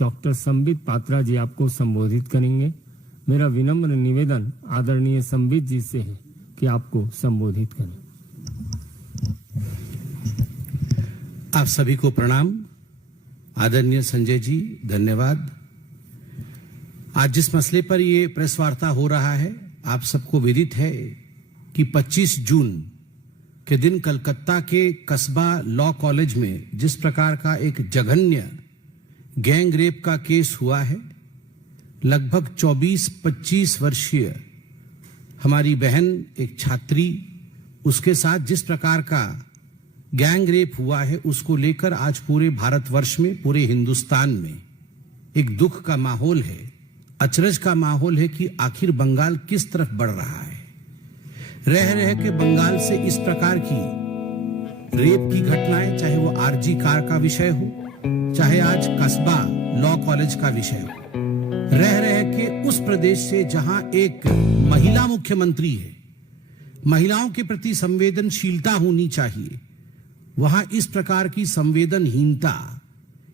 Doctor Sambit Patra जी आपको संबोधित करेंगे। मेरा विनम्र निवेदन आदरणीय संबित जी से है कि आपको संबोधित करें। आप सभी को प्रणाम। आदरणीय संजय जी, धन्यवाद। आज जिस मसले पर ये प्रेस वार्ता हो रहा है, आप सबको विदित है कि 25 जून के दिन कलकत्ता के कस्बा लॉ कॉलेज में जिस प्रकार का एक जघन्य गैंग रेप का केस हुआ है, लगभग 24-25 वर्षीय हमारी बहन एक छात्री, उसके साथ जिस प्रकार का गैंग रेप हुआ है, उसको लेकर आज पूरे भारतवर्ष में, पूरे हिंदुस्तान में एक दुख का माहौल है, अचरज का माहौल है कि आखिर बंगाल किस तरफ बढ़ रहा है। रह रह के बंगाल से इस प्रकार की रेप की घटनाएं, चाहे वो आरजी कार का विषय हो, चाहे आज कस्बा लॉ कॉलेज का विषय हो, रह रह के उस प्रदेश से जहां एक महिला मुख्यमंत्री है, महिलाओं के प्रति संवेदनशीलता होनी चाहिए, वहां इस प्रकार की संवेदनहीनता,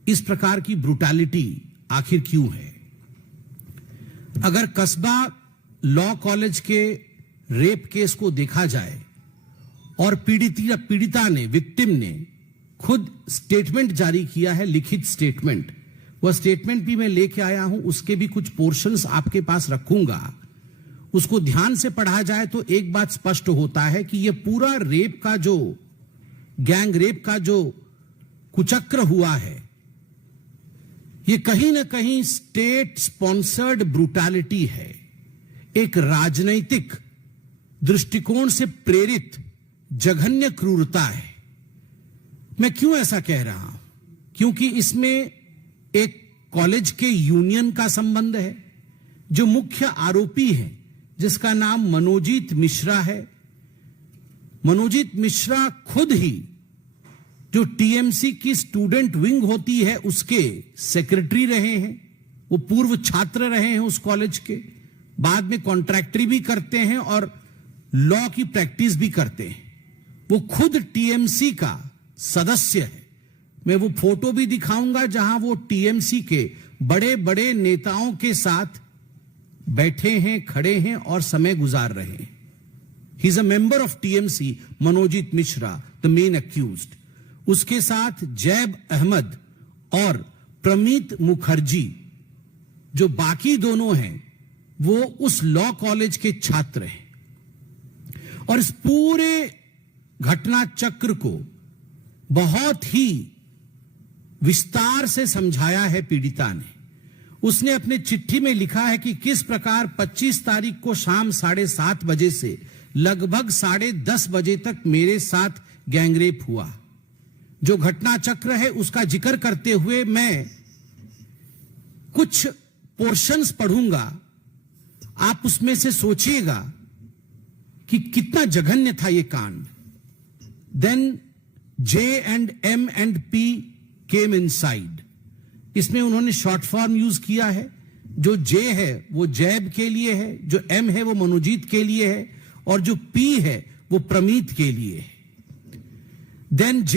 इस प्रकार की ब्रुटैलिटी आखिर क्यों है। अगर कस्बा लॉ कॉलेज के रेप केस को देखा जाए और पीड़िता ने, विक्टिम ने खुद स्टेटमेंट जारी किया है, लिखित स्टेटमेंट, वह स्टेटमेंट भी मैं लेके आया हूं, उसके भी कुछ पोर्शंस आपके पास रखूंगा। उसको ध्यान से पढ़ा जाए तो एक बात स्पष्ट होता है कि यह पूरा रेप का जो गैंग रेप का जो कुचक्र हुआ है, यह कहीं ना कहीं स्टेट स्पॉन्सर्ड ब्रूटैलिटी है, एक राजनैतिक दृष्टिकोण से प्रेरित जघन्य क्रूरता है। मैं क्यों ऐसा कह रहा हूं? क्योंकि इसमें एक कॉलेज के यूनियन का संबंध है। जो मुख्य आरोपी है, जिसका नाम मनोजीत मिश्रा है, मनोजीत मिश्रा खुद ही जो टीएमसी की स्टूडेंट विंग होती है उसके सेक्रेटरी रहे हैं, वो पूर्व छात्र रहे हैं उस कॉलेज के, बाद में कॉन्ट्रैक्टरी भी करते हैं और लॉ की प्रैक्टिस भी करते हैं। वो खुद टीएमसी का सदस्य है। मैं वो फोटो भी दिखाऊंगा जहां वो टीएमसी के बड़े बड़े नेताओं के साथ बैठे हैं, खड़े हैं और समय गुजार रहे हैं। He is a member of TMC, Manojit Mishra, the main accused. उसके साथ जैब अहमद और प्रमीत मुखर्जी, जो बाकी दोनों हैं, वो उस लॉ कॉलेज के छात्र हैं। और इस पूरे घटना चक्र को बहुत ही विस्तार से समझाया है पीड़िता ने। उसने अपने चिट्ठी में लिखा है कि किस प्रकार 25 तारीख को शाम 7:30 बजे से लगभग 10:30 बजे तक मेरे साथ गैंगरेप हुआ। जो घटना चक्र है उसका जिक्र करते हुए मैं कुछ पोर्शंस पढ़ूंगा, आप उसमें से सोचिएगा कि कितना जघन्य था ये कांड। Then J and M and P came inside। इसमें उन्होंने शॉर्ट फॉर्म यूज किया है। जो J है वो जैब के लिए है, जो M है वो मनोजीत के लिए है, और जो P है वो प्रमीत के लिए है। Then J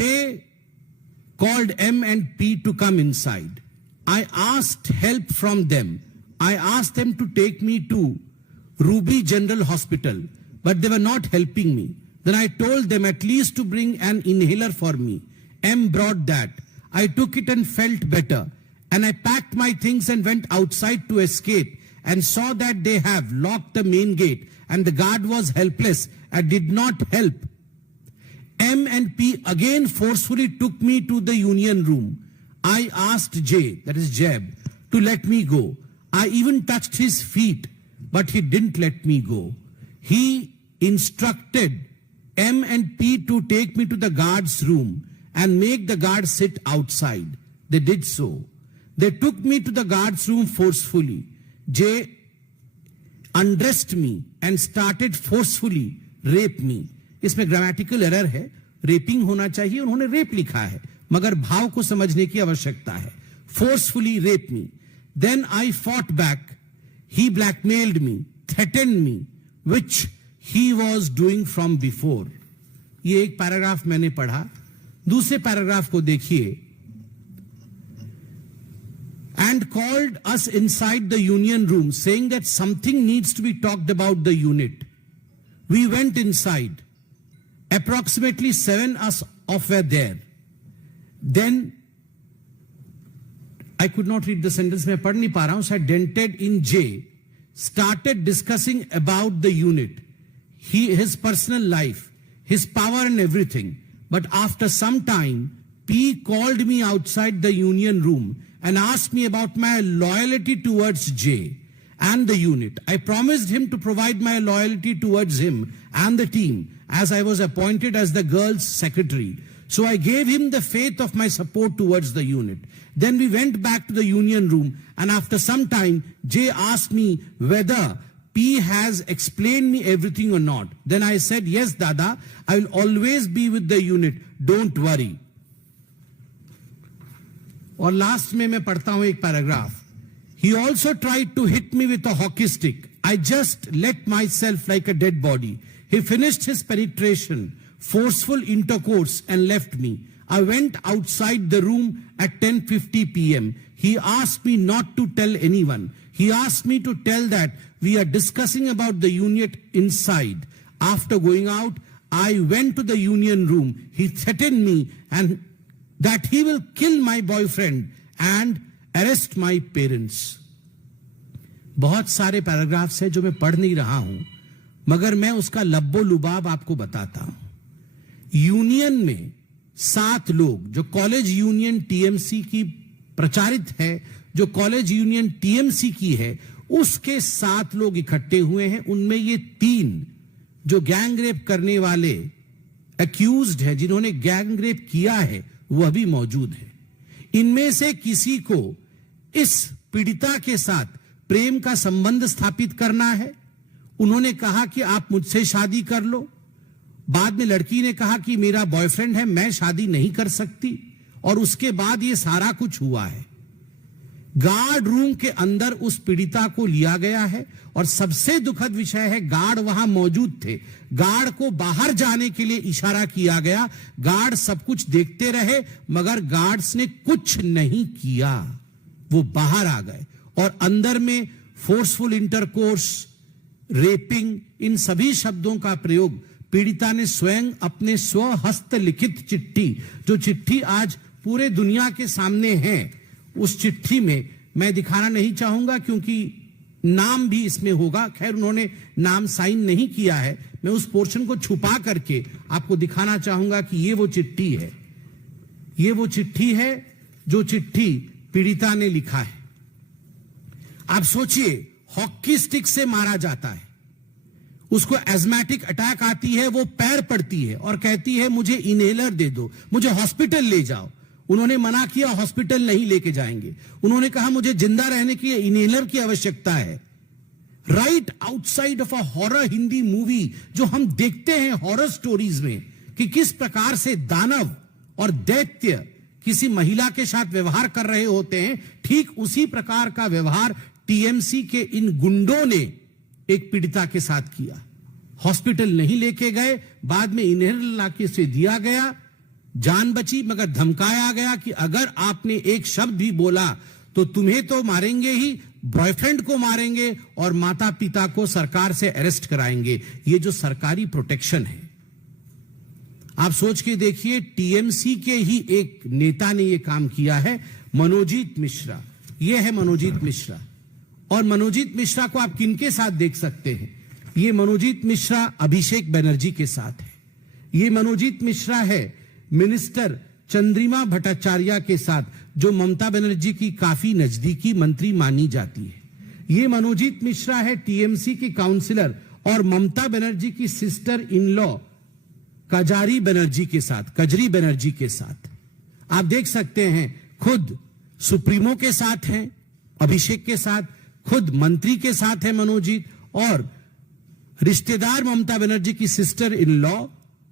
called M and P to come inside। I asked help from them। I asked them to take me to Ruby General Hospital, but they were not helping me। Then I told them at least to bring an inhaler for me। M brought that। I took it and felt better, and I packed my things and went outside to escape, and saw that they have locked the main gate, and the guard was helpless and did not help। M and P again forcefully took me to the union room। I asked J, that is Jeb, to let me go। I even touched his feet, but he didn't let me go। He instructed M and P to take me to the guard's room and make the guard sit outside। They did so। They took me to the guard's room forcefully। J undressed me and started forcefully rape me। इसमें grammatical error है, rapping होना चाहिए, उन्होंने rape लिखा है, मगर भाव को समझने की आवश्यकता है। forcefully rape me। Then I fought back। He blackmailed me, threatened me, which he was doing from before। ये एक पैराग्राफ मैंने पढ़ा। दूसरे पैराग्राफ को देखिए। and called us inside the union room saying that something needs to be talked about the unit. We went inside. Approximately 7 us of were there. Then I could not read the sentence, मैं पढ़ नहीं पा रहा हूं, said dented in J started discussing about the unit, his personal life, his power and everything. But after some time, P called me outside the union room and asked me about my loyalty towards J and the unit. I promised him to provide my loyalty towards him and the team as I was appointed as the girls' secretary. So I gave him the faith of my support towards the unit. Then we went back to the union room and after some time, J asked me whether P has explained me everything or not. Then I said, yes, Dada, I will always be with the unit. Don't worry. और last में मैं पढ़ता हूं एक paragraph. He also tried to hit me with a hockey stick. I just let myself like a dead body. He finished his penetration, forceful intercourse and left me. I went outside the room at 10:50 p.m. He asked me not to tell anyone. He asked me to tell that we are discussing about the unit inside. After going out, I went to the union room. He threatened me and that he will kill my boyfriend and arrest my parents. बहुत सारे paragraphs हैं जो मैं पढ़ नहीं रहा हूं, मगर मैं उसका लब्बो लुबाब आपको बताता हूं. यूनियन में 7 लोग, जो कॉलेज यूनियन टीएमसी की प्रचारित है, जो कॉलेज यूनियन टीएमसी की है, उसके 7 लोग इकट्ठे हुए हैं. उनमें ये 3 जो गैंग रेप करने वाले एक्यूज्ड है, जिन्होंने गैंग रेप किया है, वह भी मौजूद है. इनमें से किसी को इस पीड़िता के साथ प्रेम का संबंध स्थापित करना है. उन्होंने कहा कि आप मुझसे शादी कर लो. बाद में लड़की ने कहा कि मेरा बॉयफ्रेंड है, मैं शादी नहीं कर सकती. और उसके बाद ये सारा कुछ हुआ है. गार्ड रूम के अंदर उस पीड़िता को लिया गया है और सबसे दुखद विषय है, गार्ड वहां मौजूद थे. गार्ड को बाहर जाने के लिए इशारा किया गया. गार्ड सब कुछ देखते रहे मगर गार्ड्स ने कुछ नहीं किया. वो बाहर आ गए और अंदर में फोर्सफुल इंटरकोर्स, रेपिंग, इन सभी शब्दों का प्रयोग पीड़िता ने स्वयं अपने स्वहस्त लिखित चिट्ठी, जो चिट्ठी आज पूरे दुनिया के सामने है, उस चिट्ठी में मैं दिखाना नहीं चाहूंगा क्योंकि नाम भी इसमें होगा. खैर, उन्होंने नाम साइन नहीं किया है. मैं उस पोर्शन को छुपा करके आपको दिखाना चाहूंगा कि ये वो चिट्ठी है. ये वो चिट्ठी है जो चिट्ठी पीड़िता ने लिखा है. आप सोचिए, हॉकी स्टिक से मारा जाता है, उसको एस्मेटिक अटैक आती है, वो पैर पड़ती है और कहती है मुझे इनहेलर दे दो, मुझे हॉस्पिटल ले जाओ. उन्होंने मना किया, हॉस्पिटल नहीं लेके जाएंगे. उन्होंने कहा मुझे जिंदा रहने के लिए इनहेलर की आवश्यकता है. Right outside of a horror Hindi movie जो हम देखते हैं हॉरर स्टोरीज में कि किस प्रकार से दानव और दैत्य किसी महिला के साथ व्यवहार कर रहे होते हैं, ठीक उसी प्रकार का व्यवहार टीएमसी के इन गुंडों ने एक पीड़िता के साथ किया. हॉस्पिटल नहीं लेके गए, बाद में इनहेलर लाके से दिया गया, जान बची, मगर धमकाया गया कि अगर आपने एक शब्द भी बोला तो तुम्हें तो मारेंगे ही, बॉयफ्रेंड को मारेंगे और माता पिता को सरकार से अरेस्ट कराएंगे. ये जो सरकारी प्रोटेक्शन है, आप सोच के देखिए. टीएमसी के ही एक नेता ने यह काम किया है, मनोजीत मिश्रा. यह है मनोजीत मिश्रा. और मनोजीत मिश्रा को आप किनके साथ देख सकते हैं? ये मनोजीत मिश्रा अभिषेक बनर्जी के साथ है. ये मनोजीत मिश्रा है मिनिस्टर चंद्रिमा भट्टाचार्य के साथ, जो ममता बनर्जी की काफी नजदीकी मंत्री मानी जाती है. ये मनोजीत मिश्रा है टीएमसी की काउंसिलर और ममता बनर्जी की sister in law Kajri Banerjee के साथ. आप देख सकते हैं, खुद सुप्रीमो के साथ हैं अभिषेक के साथ, खुद मंत्री के साथ है मनोजीत, और रिश्तेदार ममता बनर्जी की सिस्टर इन लॉ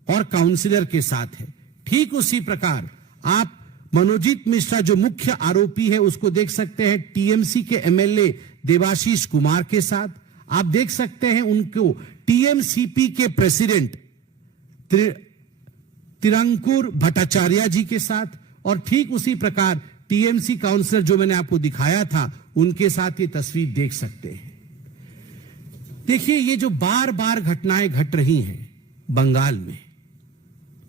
और काउंसिलर के साथ है. ठीक उसी प्रकार आप मनोजीत मिश्रा जो मुख्य आरोपी है उसको देख सकते हैं टीएमसी के एमएलए देवाशीष कुमार के साथ. आप देख सकते हैं उनको टीएमसीपी के प्रेसिडेंट तिरंकुर भट्टाचार्य जी के साथ, और ठीक उसी प्रकार टीएमसी काउंसलर जो मैंने आपको दिखाया था, उनके साथ ये तस्वीर देख सकते हैं। देखिए, ये जो बार बार घटनाएं घट रही हैं बंगाल में,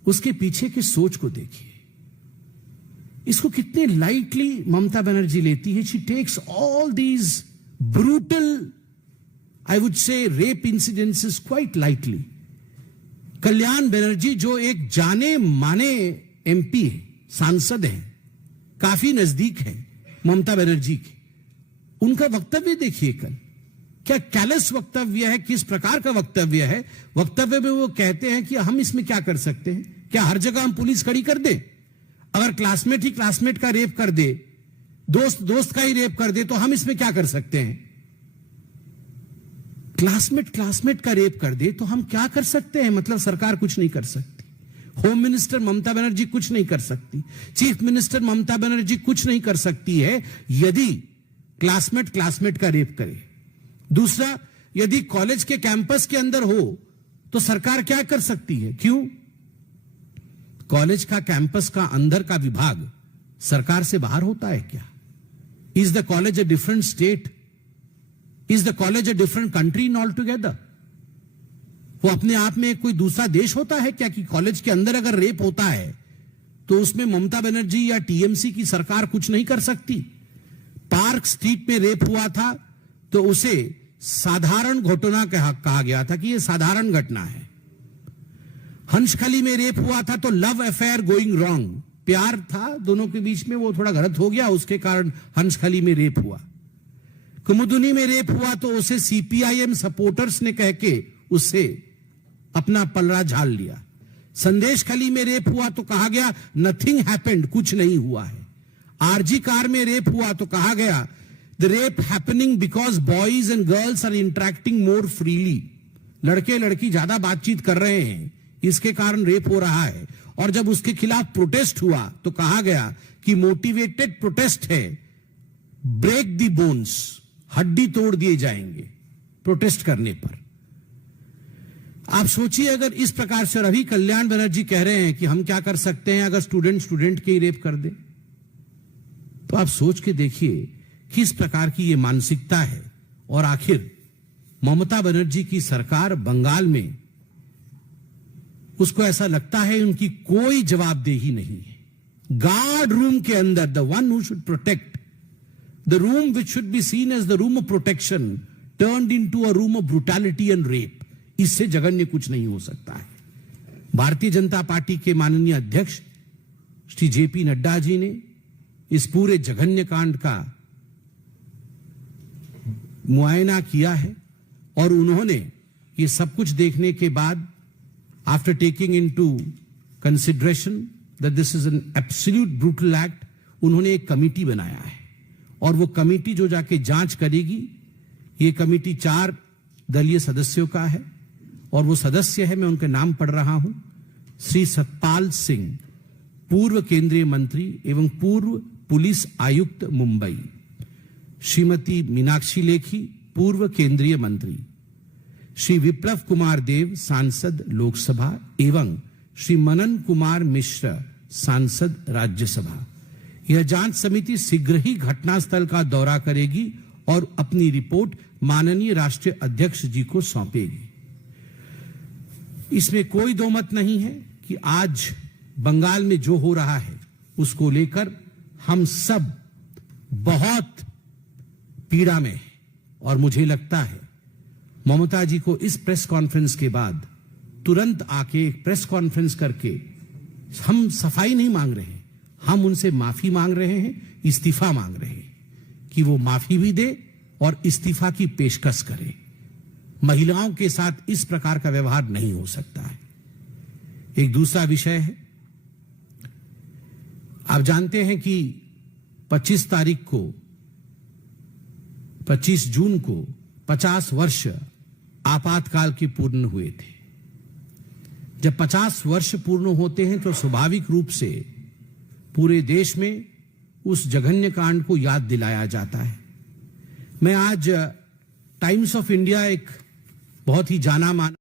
उसके पीछे की सोच को देखिए। इसको कितने लाइटली ममता बनर्जी लेती है। She takes all these brutal, I would say, rape incidences quite lightly. Kalyan Banerjee जो एक जाने माने एमपी है, सांसद है, काफी नजदीक है ममता बनर्जी के, उनका वक्तव्य देखिए कल। क्या कैलस वक्तव्य है, किस प्रकार का वक्तव्य है। वक्तव्य में वो कहते हैं कि हम इसमें क्या कर सकते हैं, क्या हर जगह हम पुलिस खड़ी कर दे? अगर क्लासमेट ही क्लासमेट का रेप कर दे, दोस्त दोस्त का ही रेप कर दे, तो हम इसमें क्या कर सकते हैं? क्लासमेट क्लासमेट का रेप कर दे तो हम क्या कर सकते हैं? मतलब सरकार कुछ नहीं कर सकती, होम मिनिस्टर ममता बनर्जी कुछ नहीं कर सकती, चीफ मिनिस्टर ममता बनर्जी कुछ नहीं कर सकती है यदि क्लासमेट क्लासमेट का रेप करे। दूसरा, यदि कॉलेज के कैंपस के अंदर हो तो सरकार क्या कर सकती है? क्यों? कॉलेज का कैंपस का अंदर का विभाग सरकार से बाहर होता है क्या? Is the college a different state? Is the college a different country in all together? वो अपने आप में कोई दूसरा देश होता है क्या कि कॉलेज के अंदर अगर रेप होता है तो उसमें ममता बनर्जी या टीएमसी की सरकार कुछ नहीं कर सकती? पार्क स्ट्रीट में रेप हुआ था तो उसे साधारण घटना कहा गया था कि यह साधारण घटना है। हंसखली में रेप हुआ था तो लव अफेयर गोइंग रॉन्ग, प्यार था दोनों के बीच में, वो थोड़ा गलत हो गया, उसके कारण हंसखली में रेप हुआ। कुमुदुनी में रेप हुआ तो उसे सीपीआईएम सपोर्टर्स ने कह के उससे अपना पलड़ा झाड़ लिया। संदेश खली में रेप हुआ तो कहा गया नथिंग हैपेंड, कुछ नहीं हुआ है। आरजी कार में रेप हुआ तो कहा गया the rape happening because boys and girls are interacting more freely, लड़के लड़की ज्यादा बातचीत कर रहे हैं, इसके कारण रेप हो रहा है। और जब उसके खिलाफ प्रोटेस्ट हुआ तो कहा गया कि मोटिवेटेड प्रोटेस्ट है, ब्रेक द बोन्स, हड्डी तोड़ दिए जाएंगे प्रोटेस्ट करने पर। आप सोचिए अगर इस प्रकार से, और अभी कल्याण बनर्जी कह रहे हैं कि हम क्या कर सकते हैं अगर स्टूडेंट के ही रेप कर दे, तो आप सोच के देखिए किस प्रकार की ये मानसिकता है। और आखिर ममता बनर्जी की सरकार बंगाल में, उसको ऐसा लगता है उनकी कोई जवाबदेही नहीं है। गार्ड रूम के अंदर, the one who should protect, the room which should be seen as the room of protection turned into a room of brutality and rape. इससे जघन्य कुछ नहीं हो सकता है। भारतीय जनता पार्टी के माननीय अध्यक्ष श्री जेपी नड्डा जी ने इस पूरे जघन्य कांड का मुआयना किया है और उन्होंने ये सब कुछ देखने के बाद, after taking into consideration that this is an absolute brutal act, उन्होंने एक कमेटी बनाया है और वो कमेटी जो जाके जांच करेगी, ये कमेटी 4 दलीय सदस्यों का है और वो सदस्य है, मैं उनके नाम पढ़ रहा हूं, श्री सतपाल सिंह, पूर्व केंद्रीय मंत्री एवं पूर्व पुलिस आयुक्त मुंबई, श्रीमती मीनाक्षी लेखी, पूर्व केंद्रीय मंत्री, श्री विप्लव कुमार देव, सांसद लोकसभा, एवं श्री मनन कुमार मिश्र, सांसद राज्यसभा। यह जांच समिति शीघ्र ही घटनास्थल का दौरा करेगी और अपनी रिपोर्ट माननीय राष्ट्रीय अध्यक्ष जी को सौंपेगी। इसमें कोई दो मत नहीं है कि आज बंगाल में जो हो रहा है उसको लेकर हम सब बहुत पीड़ा में हैं और मुझे लगता है ममता जी को इस प्रेस कॉन्फ्रेंस के बाद तुरंत आके एक प्रेस कॉन्फ्रेंस करके, हम सफाई नहीं मांग रहे हैं, हम उनसे माफी मांग रहे हैं, इस्तीफा मांग रहे हैं कि वो माफी भी दे और इस्तीफा की पेशकश करे। महिलाओं के साथ इस प्रकार का व्यवहार नहीं हो सकता है। एक दूसरा विषय है, आप जानते हैं कि 25 जून को 50 वर्ष आपातकाल के पूर्ण हुए थे। जब 50 वर्ष पूर्ण होते हैं तो स्वाभाविक रूप से पूरे देश में उस जघन्य कांड को याद दिलाया जाता है। मैं आज टाइम्स ऑफ इंडिया, एक बहुत ही जाना माना